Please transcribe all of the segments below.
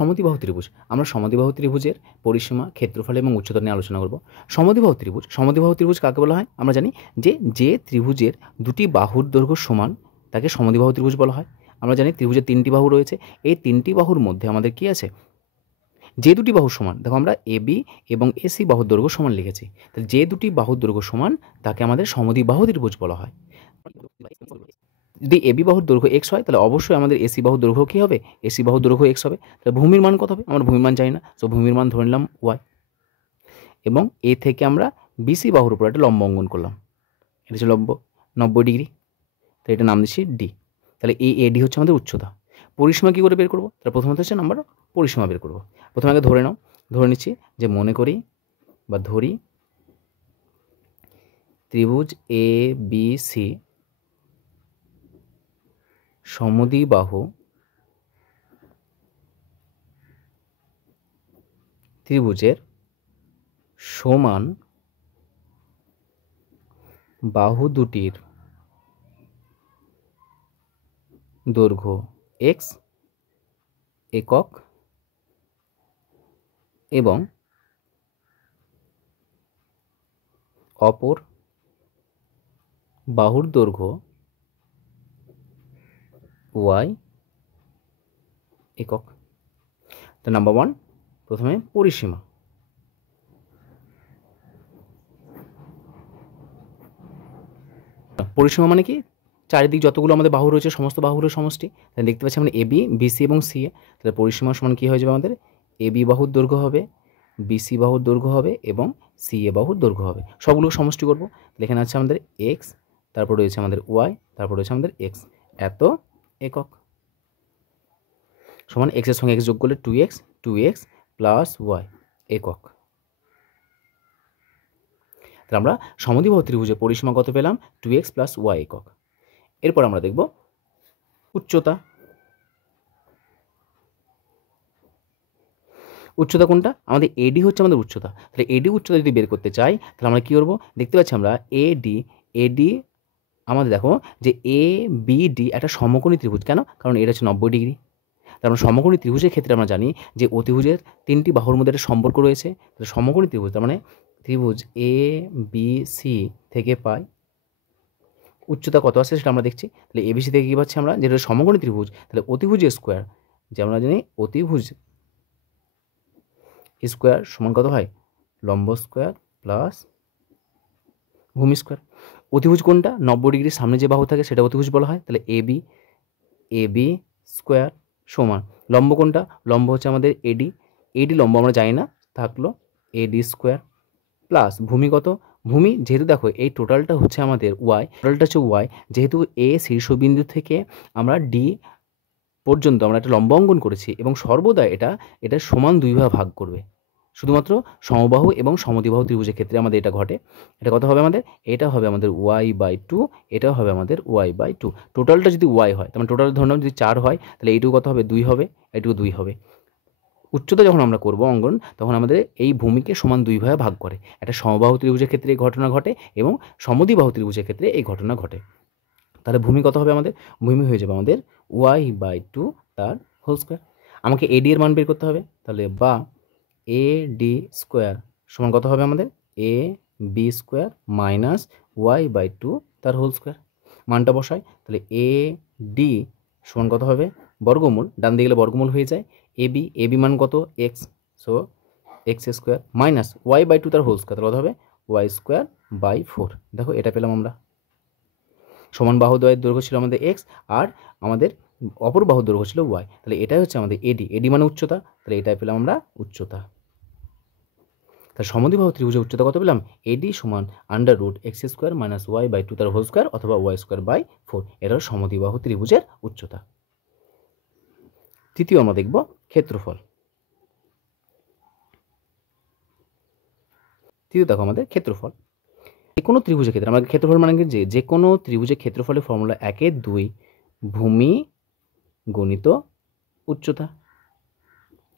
সমদ্বিবাহু ত্রিভুজ। আমরা সমদ্বিবাহু ত্রিভুজের পরিসীমা, ক্ষেত্রফল এবং উচ্চতা নিয়ে আলোচনা করব। সমদ্বিবাহু ত্রিভুজ কাকে বলা হয়? আমরা জানি যে ত্রিভুজের দুটি বাহুর দৈর্ঘ্য সমান তাকে সমদ্বিবাহু ত্রিভুজ বলা হয়। আমরা জানি ত্রিভুজের তিনটি বাহু রয়েছে। এই তিনটি বাহুর মধ্যে আমাদের কি আছে? যে দুটি বাহু সমান, দেখো আমরা এবি এবং এসি বাহুর দৈর্ঘ্য সমান লিখেছি। তাহলে যে দুটি বাহুর দৈর্ঘ্য সমান তাকে আমাদের সমদ্বিবাহু ত্রিভুজ বলা হয়। যদি এবি বাহুর দৈর্ঘ্য এক্স হয় তাহলে অবশ্যই আমাদের এসি বাহুর দৈর্ঘ্য কী হবে? এসি বাহুর দৈর্ঘ্য এক্স হবে। তাহলে ভূমির মান কত হবে? আমরা ভূমির মান জানি না, সো ভূমির মান ধরে নিলাম ওয়াই। এবং এ থেকে আমরা বিসি বাহুর উপর একটা লম্ব অঙ্কন করলাম। এটা হচ্ছে লম্ব 90 ডিগ্রি, তাহলে এটা নাম দিচ্ছি ডি। তাহলে এই এডি হচ্ছে আমাদের উচ্চতা। পরিসীমা কী করে বের করবো? তাহলে প্রথমত হচ্ছে আমরা পরিসীমা বের করবো। প্রথমে আগে ধরে নিচ্ছি যে মনে করি বা ধরি ত্রিভুজ এ বি সি সমদ্বিবাহু ত্রিভুজের সমান বাহু দুটির দৈর্ঘ্য এক্স একক এবং অপর বাহুর দৈর্ঘ্য ওয়াই একক। তো নাম্বার 1, প্রথমে পরিসীমা। পরিসীমা মানে কি? চারিদিক যতগুলো আমাদের বাহু রয়েছে সমস্ত বাহুর সমষ্টি। তাহলে দেখতে পাচ্ছি আমরা এবি, বিসি এবং সি এ। তাহলে পরিসীমা সমান কী হয়ে যাবে? আমাদের এবি বাহুর দৈর্ঘ্য হবে, বিসি বাহুর দৈর্ঘ্য হবে এবং সি এ বাহুর দৈর্ঘ্য হবে। সবগুলো সমষ্টি করবো। তাহলে এখানে আছে আমাদের এক্স, তারপর রয়েছে আমাদের ওয়াই, তারপর রয়েছে আমাদের এক্স, এত একক সমান এক্সের সঙ্গে এক্স যোগ করলে 2x প্লাস ওয়াই একক। তাহলে আমরা সমদ্বিবাহু ত্রিভুজের পরিসীমা কত পেলাম? 2x প্লাস ওয়াই একক। এরপর আমরা দেখব উচ্চতা। উচ্চতা কোনটা? আমাদের এডি হচ্ছে আমাদের উচ্চতা। তাহলে এডি উচ্চতা যদি বের করতে চাই তাহলে আমরা কী করবো? দেখতে পাচ্ছি আমরা এডি আমাদের দেখো যে এ বি ডি একটা সমকোণী ত্রিভুজ। কেন? কারণ এটা হচ্ছে 90 ডিগ্রি। তার মানে সমকোণী ত্রিভুজের ক্ষেত্রে আমরা জানি যে অতিভুজের তিনটি বাহুর মধ্যে একটা সম্পর্ক রয়েছে। তাহলে সমকোণী ত্রিভুজ, তার মানে ত্রিভুজ এ বি সি থেকে পাই উচ্চতা কত আছে সেটা আমরা দেখছি। তাহলে এবিসি থেকে কী পাচ্ছি আমরা? যেটা সমকোণী ত্রিভুজ, তাহলে অতিভুজ স্কোয়ার, যে আমরা জানি অতিভুজ স্কোয়ার সমান কত হয়? লম্ব স্কোয়ার প্লাস ভূমি স্কোয়ার। অতিভুজ কোনটা? 90 ডিগ্রির সামনে যে বাহু থাকে সেটা অতিভুজ বলা হয়। তাহলে এবি স্কোয়ার সমান লম্ব কোনটা? লম্ব হচ্ছে আমাদের এডি লম্ব আমরা জানি না, থাকলো এডি স্কোয়ার প্লাস ভূমি কত? ভূমি যেহেতু দেখো এই টোটালটা হচ্ছে আমাদের ওয়াই, টোটালটা হচ্ছে ওয়াই, যেহেতু এ শীর্ষবিন্দু থেকে আমরা ডি পর্যন্ত আমরা একটা লম্ব অঙ্কন করেছি এবং সর্বদা এটা সমান দুই ভাগে ভাগ করবে। শুধুমাত্র সমবাহু এবং সমদ্বিবাহু ত্রিভুজের ক্ষেত্রে আমাদের এটা ঘটে। এটা কত হবে আমাদের? এটা হবে আমাদের y/2, এটাও হবে আমাদের y/2। টোটালটা যদি ওয়াই হয় তার মানে টোটাল ধরলাম যদি 4 হয় তাহলে এইটুকু কত হবে? 2 হবে, এইটুকু 2 হবে। উচ্চতা যখন আমরা করব অঙ্কন তখন আমাদের এই ভূমিকে সমান দুই ভাগে ভাগ করে। একটা সমবাহু ত্রিভুজের ক্ষেত্রে এই ঘটনা ঘটে এবং সমদ্বিবাহু ত্রিভুজের ক্ষেত্রে এই ঘটনা ঘটে। তাহলে ভূমি কত হবে আমাদের? ভূমি হয়ে যাবে আমাদের y/2 তার হোল স্কোয়ার। আমাকে এডি এর মান বের করতে হবে। তাহলে বা এডি স্কোয়ার সমান কত হবে আমাদের? A B square minus y/2 তার হোল স্কোয়ার। মানটা বসাই। তাহলে এ ডি সমান কত হবে? বর্গমূল, ডান দিকে গেলে বর্গমূল হয়ে যায়। এবি মান কত? X, so x square minus y/2 তার হোল স্কোয়ার, তাহলে কত হবে? y²/4। দেখো এটা পেলাম আমরা। সমান বাহু দ্বয়ের দৈর্ঘ্য ছিল আমাদের এক্স আর আমাদের অপর বাহুর দৈর্ঘ্য ছিল ওয়াই। তাহলে এটাই হচ্ছে আমাদের এডি মানে উচ্চতা। তাহলে এটাই পেলাম আমরা উচ্চতা। তাহলে সমদ্বিবাহু ত্রিভুজের উচ্চতা কত পেলাম? এডি সমান √x² - y/2 তার হোল স্কোয়ার অথবা y²/4। এটা হলো সমদ্বিবাহু ত্রিভুজের উচ্চতা। তৃতীয় আমরা দেখব ক্ষেত্রফল। তৃতীয় দেখো আমাদের ক্ষেত্রফল। যে কোনো ত্রিভুজের ক্ষেত্রে আমরা ক্ষেত্রফল মানে যে কোনো ত্রিভুজের ক্ষেত্রফলের ফর্মুলা 1/2 ভূমি গণিত উচ্চতা,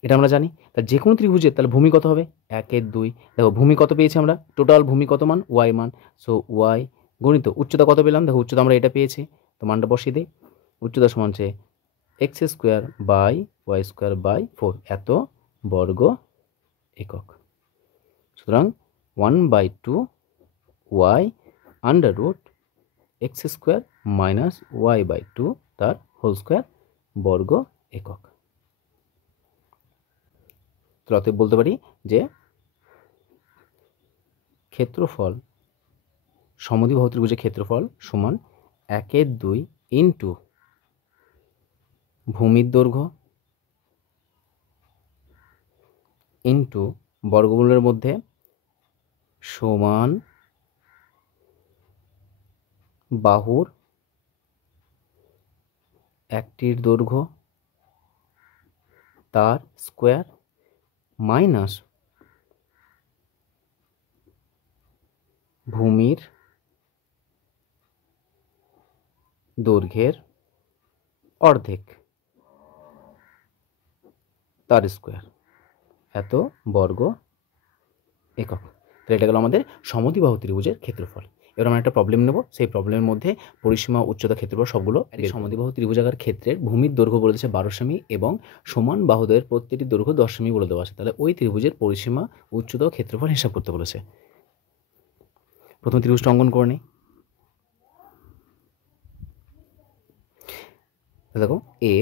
এটা আমরা জানি। তা যে কোনো ত্রিভুজের তাহলে ভূমি কত হবে? 1/2। দেখো ভূমি কত পেয়েছি আমরা? টোটাল ভূমি কত মান? ওয়াই মান, সো ওয়াই গণিত উচ্চতা কত পেলাম? দেখো উচ্চতা আমরা এটা পেয়েছি, তো মানটা বসিয়ে দিই। উচ্চতা সমান হচ্ছে x square by y square by 4 এত বর্গ একক। সুতরাং 1/2 y under root x square minus y/2 তার হোল স্কোয়ার বর্গ একক। তো অতএব বলতে পারি যে ক্ষেত্রফল সমদ্বিবাহু ত্রিভুজের ক্ষেত্রফল সমান 1/2 ইন্টু ভূমির দৈর্ঘ্য ইন্টু বর্গমূলের মধ্যে সমান বাহুর একটির দৈর্ঘ্য তার স্কোয়ার মাইনাস ভূমির দৈর্ঘ্যের অর্ধেক তার স্কোয়ার এত বর্গ একক। তাহলে এটা গেল আমাদের সমদ্বিবাহু ত্রিভুজের ক্ষেত্রফল। এবার আমরা একটা প্রবলেম নেব, সেই প্রবলেমের মধ্যে পরিসীমা উচ্চতা ক্ষেত্রফল সবগুলো। সমদ্বিবাহু ত্রিভুজাকার ক্ষেত্রের ভূমির দৈর্ঘ্য বলে দিয়েছে 12 সেমি এবং সমান বাহুদ্বয়ের প্রত্যেকটি দৈর্ঘ্য 10 সেমি বলে দেওয়া আছে। তাহলে ওই ত্রিভুজের পরিসীমা উচ্চতা ও ক্ষেত্রফল হিসাব করতে বলেছে। প্রথম ত্রিভুজটা অঙ্কন করে নিই। দেখো এ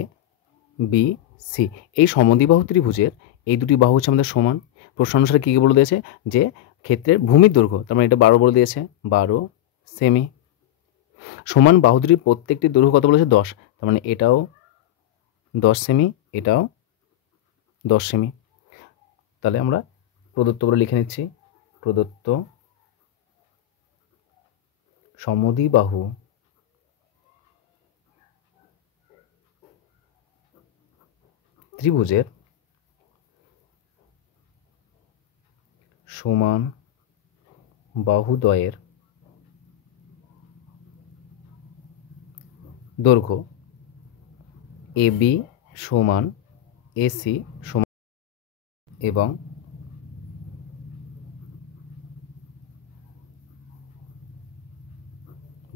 বি সি এই সমদ্বিবাহু ত্রিভুজের এই দুটি বাহু হচ্ছে আমাদের সমান। প্রশ্ন অনুসারে কী কী বলে দিয়েছে যে ক্ষেত্রের ভূমির দৈর্ঘ্য, তার মানে এটা 12 বলে দিয়েছে, 12 সেমি। সমান বাহু দুটির প্রত্যেকটি দৈর্ঘ্য কত বলেছে 10, তার মানে এটাও 10 সেমি, এটাও 10 সেমি। তাহলে আমরা প্রদত্ত বলে লিখে নিচ্ছি, প্রদত্ত সমদ্বিবাহু ত্রিভুজের সমান বাহুদ্বয়ের দৈর্ঘ্য এ বি সমান এসি সমান এবং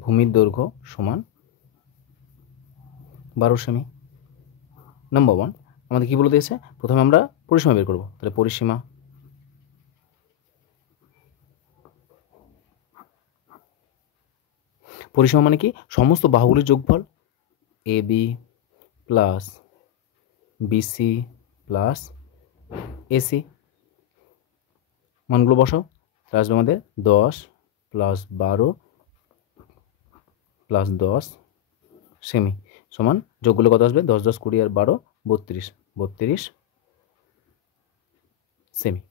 ভূমির দৈর্ঘ্য সমান 12 সেমি। নাম্বার 1 আমাদের কী বলে দিয়েছে, প্রথমে আমরা পরিসীমা বের করব। তাহলে পরিসীমা পরিসীমা মানে কি, সমস্ত বাহুগুলির যোগফল A B plus BC plus AC, মানগুলো বসাও। তাহলে আসবে আমাদের 10 প্লাস 12 প্লাস 10 সেমি সমান যোগগুলো কত আসবে, 10 10 20 আর 12 32 32 সেমি।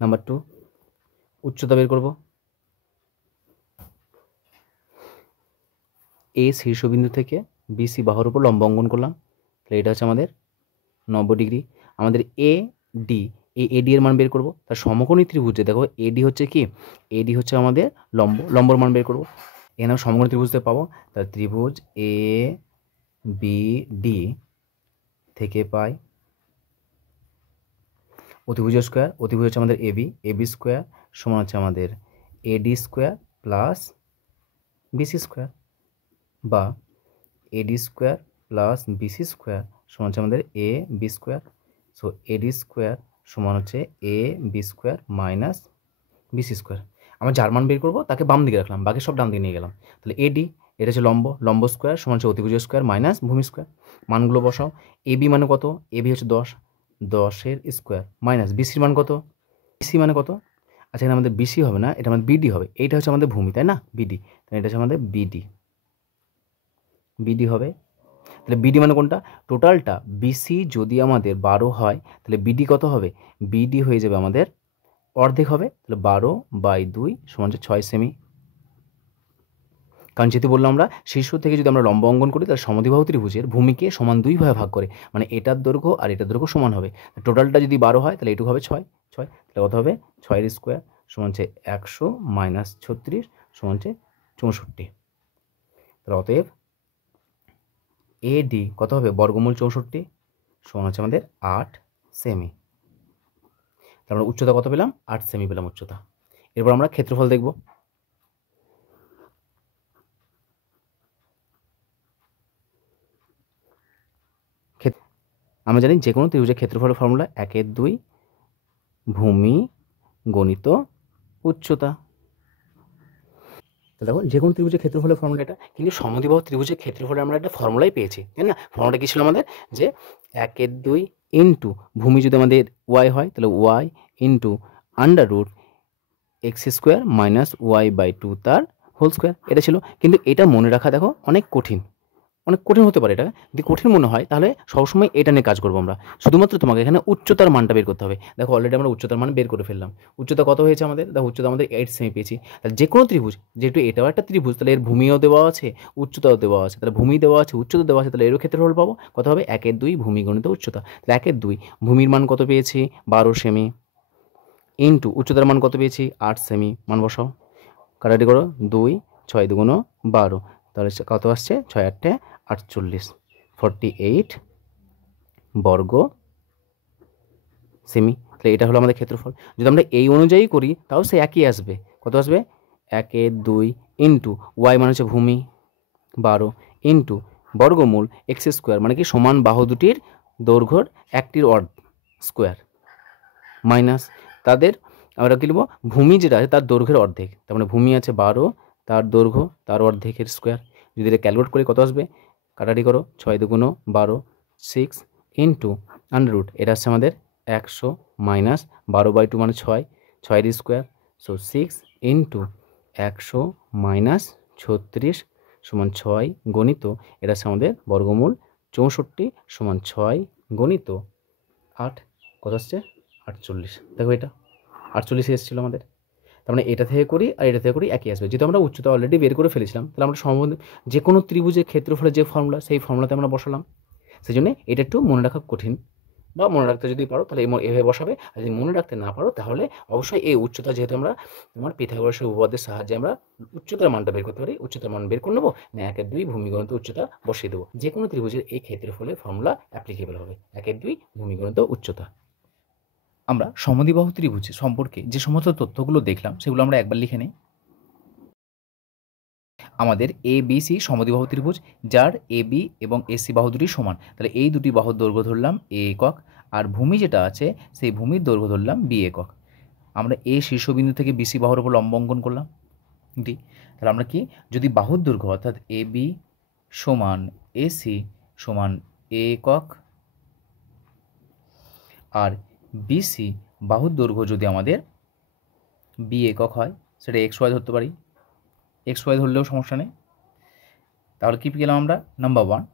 নাম্বার 2 উচ্চতা বের করব। এ শীর্ষবিন্দু থেকে বিসি বাহুর উপর লম্ব অঙ্কন করলাম। তাহলে এটা হচ্ছে আমাদের 90 ডিগ্রি। আমাদের এ ডি, এই এডি এর মান বের করব। তার সমকোণী ত্রিভুজে দেখো এডি হচ্ছে কি, এডি হচ্ছে আমাদের লম্বর মান বের করব। এখানে আমরা সমকোণী ত্রিভুজতে পাবো। তাহলে ত্রিভুজ এ বি ডি থেকে পাই অতিভুজ স্কোয়ার, অতিভুজ হচ্ছে আমাদের এবি স্কোয়ার সমান হচ্ছে আমাদের AD square plus BC square, বা AD square plus BC square সমান হচ্ছে আমাদের A B square. So AD square সমান হচ্ছে A B square minus BC square. আমরা যার মান বের করবো তাকে বাম দিকে রাখলাম, বাকি সব ডান দিকে নিয়ে গেলাম। তাহলে এডি এটা হচ্ছে লম্ব স্কোয়ার সমান হচ্ছে অতিভুজ স্কোয়ার মাইনাস ভূমি স্কোয়ার। মানগুলো বসাও। এবি মানে কত, এবি হচ্ছে 10, 10-এর স্কোয়ার মাইনাস বিসির মান কত, বিসি মানে কত, আচ্ছা এখানে আমাদের বিসি হবে না, এটা আমাদের বিডি হবে। এইটা হচ্ছে আমাদের ভূমি, তাই না, বিডি, তাহলে এটা হচ্ছে আমাদের বিডি হবে। তাহলে বিডি মানে কোনটা, টোটালটা বিসি যদি আমাদের 12 হয় তাহলে বিডি কত হবে, বিডি হয়ে যাবে আমাদের অর্ধেক হবে। তাহলে 12/2 সমান হচ্ছে 6 সেমি। কারণ যেহেতু বললাম আমরা শীর্ষ থেকে যদি আমরা লম্ব অঙ্কন করি তাহলে সমদ্বিবাহু ত্রিভুজের ভূমিকে সমান 2 ভাগে ভাগ করে, মানে এটার দৈর্ঘ্য আর এটার দৈর্ঘ্য সমান হবে। টোটালটা যদি 12 হয় তাহলে এটুকু হবে 6, তাহলে কত হবে 6 এর স্কোয়ার সমান হচ্ছে 100 মাইনাস 36 সমান হচ্ছে 64। তাহলে অতএব এডি কত হবে, বর্গমূল 64 সমান হচ্ছে আমাদের 8 সেমি। তাহলে আমরা উচ্চতা কত পেলাম, 8 সেমি পেলাম উচ্চতা। এরপর আমরা ক্ষেত্রফল দেখব। আমরা জানি যে কোনো ত্রিভুজের ক্ষেত্রফলের ফর্মুলা 1/2 ভূমি গণিত উচ্চতা। তো দেখো যে কোনো ত্রিভুজের ক্ষেত্রফলের ফর্মুলা এটা, কিন্তু সমদ্বিবাহু ত্রিভুজের ক্ষেত্রফলে আমরা একটা ফর্মুলাই পেয়েছি, তাই না? ফর্মুলাটা কী ছিল আমাদের, যে 1/2 ইন্টু ভূমি যদি আমাদের ওয়াই হয় তাহলে Y into আন্ডাররুট x² minus y/2 তার হোল স্কোয়ার, এটা ছিল। কিন্তু এটা মনে রাখা দেখো অনেক কঠিন হতে পারে। এটা যদি কঠিন মনে হয় তাহলে সবসময় এটা নিয়ে কাজ করবো আমরা। শুধুমাত্র তোমাকে এখানে উচ্চতার মানটা বের করতে হবে। দেখো অলরেডি আমরা উচ্চতার মান বের করে ফেললাম। উচ্চতা কত হয়েছে আমাদের? দেখো উচ্চতা আমাদের 8 সেমি পেয়েছি। তাহলে যে কোনো ত্রিভুজ, যেহেতু এটাও একটা ত্রিভুজ, তাহলে এর ভূমিও দেওয়া আছে, উচ্চতাও দেওয়া আছে। তাহলে ভূমি দেওয়া আছে, উচ্চতা দেওয়া আছে, তাহলে এরও ক্ষেত্রফল পাবো। কত হবে? 1/2 ভূমি গণিত উচ্চতা। তাহলে 1/2 ভূমির মান কত পেয়েছি? 12 সেমি ইন্টু উচ্চতার মান কত পেয়েছি? 8 সেমি। মান বসাও, কাটাকাটি করো, 2 6 2 12, তাহলে কত আসছে? 6 8 48, 48 বর্গ সেমি। তাহলে এটা হলো আমাদের ক্ষেত্রফল। যদি আমরা এই অনুযায়ী করি তাও সে একই আসবে। কত আসবে? 1/2 ইন্টু ওয়াই মানে হচ্ছে ভূমি 12 ইন্টু বর্গমূল x² মানে কি সমান বাহু দুটির দৈর্ঘ্যর একটির স্কোয়ার মাইনাস তাদের আমরা কী লিখব? ভূমি যেটা আছে তার দৈর্ঘ্যের অর্ধেক। তার মানে ভূমি আছে 12, তার দৈর্ঘ্য তার অর্ধেকের স্কোয়ার। যদি এটা ক্যালকুলেট করি কত আসবে? কাটাকাটি করো, 6 2 12, 6 ইন্টু আন্ডাররুট, এটা আসছে আমাদের 100 মাইনাস 12/2 মানে 6, 6 স্কোয়ার। সো 6 ইন্টু 100 মাইনাস 36 সমান 6 গণিত, এটা আসছে আমাদের বর্গমূল 64 সমান 6 গণিত 8, কত আসছে? 48। দেখো এটা 48 এসেছিলো আমাদের। তার মানে এটা থেকে করি আর এটা থেকে করি একই আসবে। যেহেতু আমরা উচ্চতা অলরেডি বের করে ফেলেছিলাম, তাহলে আমরা যে কোনো ত্রিভুজের ক্ষেত্রফলের যে ফর্মুলা, সেই ফর্মুলাতে আমরা বসালাম। সেই জন্য এটা একটু মনে রাখা কঠিন, বা মনে রাখতে যদি পারো তাহলে এভাবে বসাবে। আর যদি মনে রাখতে না পারো তাহলে অবশ্যই এই উচ্চতা, যেহেতু আমরা তোমার পিথাগোরাসের উপপাদ্যের সাহায্যে আমরা উচ্চতার মানটা বের করতে পারি, উচ্চতার মান বের করে নেবো, না 1/2 ভূমিগণিত উচ্চতা বসিয়ে দেবো। যে কোনো ত্রিভুজের এই ক্ষেত্রফলের ফর্মুলা অ্যাপ্লিকেবল হবে, 1/2 ভূমিগণিত উচ্চতা। আমরা সমদ্বিবাহু ত্রিভুজ সম্পর্কে যে সমস্ত তথ্যগুলো দেখলাম সেগুলো আমরা একবার লিখে নিই। আমাদের ABC সমদ্বিবাহু ত্রিভুজ, যার AB এবং AC বাহু দুটি সমান। তাহলে এই দুটি বাহুর দৈর্ঘ্য ধরলাম A একক, আর ভূমি যেটা আছে সেই ভূমির দৈর্ঘ্য ধরলাম B একক। আমরা A শীর্ষবিন্দু থেকে BC বাহুর উপর লম্ব অঙ্কন করলাম ডি। তাহলে আমরা কি, যদি বাহুর দৈর্ঘ্য অর্থাৎ AB সমান AC সমান A একক, আর BC বাহুর দৈর্ঘ্য যদি আমাদের B একক হয়, সেটা XY ধরতে পারি, XY ধরলেও সমস্যা নেই। তাহলে কী পেলাম আমরা? নাম্বার 1,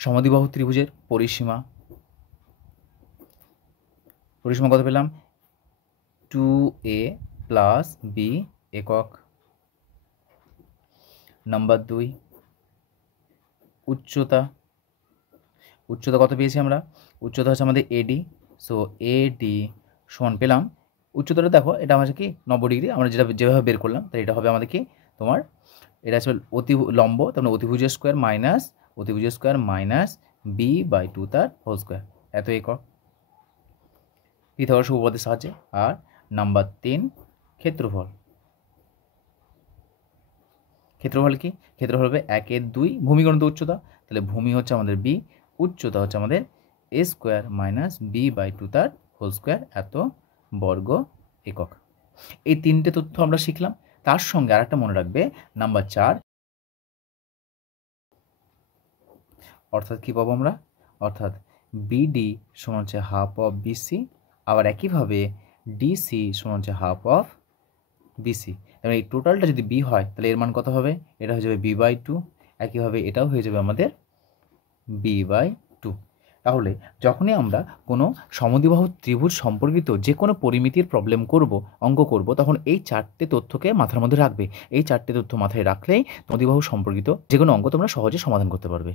সমদ্বিবাহু ত্রিভুজের পরিসীমা কত পেলাম? 2A প্লাস B একক। নাম্বার 2, উচ্চতা কত পেয়েছি আমরা? উচ্চতা হচ্ছে আমাদের AD। সো AD সমান পেলাম, উচ্চতাটা দেখো এটা হচ্ছে কি 90 ডিগ্রি, আমরা যেভাবে বের করলাম, তাই এটা হবে আমাদের কি, তোমার এটা হচ্ছে লম্ব, তার মানে অতিভুজের স্কোয়ার মাইনাস B/2 তার হোল স্কোয়ার, এত একক পিথাগোরাসের উপপাদ্যের সাহায্যে। আর নাম্বার 3, ক্ষেত্রফল কি? ক্ষেত্রফল হবে 1/2 ভূমিগণিত উচ্চতা। তাহলে ভূমি হচ্ছে আমাদের B, উচ্চতা হচ্ছে আমাদের A² মাইনাস B/2 তার হোল স্কোয়ার, এত বর্গ একক। এই 3টে তথ্য আমরা শিখলাম। তার সঙ্গে আরেকটা মনে রাখবে, নাম্বার 4, অর্থাৎ কি পাবো আমরা? অর্থাৎ BD সমান হচ্ছে হাফ অফ BC, আবার একইভাবে DC সমান হচ্ছে হাফ অফ BC। এবং এই টোটালটা যদি B হয় তাহলে এর মান কত হবে? এটা হয়ে যাবে B/2, একইভাবে এটাও হয়ে যাবে আমাদের B/2। তাহলে যখনই আমরা কোনো সমদ্বিবাহু ত্রিভুজ সম্পর্কিত যে কোনো পরিমিতির অঙ্ক করব, তখন এই 4টে তথ্যকে মাথার মধ্যে রাখবে। এই 4টে তথ্য মাথায় রাখলেই সমদ্বিবাহু সম্পর্কিত যে কোনো অঙ্ক তোমরা সহজে সমাধান করতে পারবে।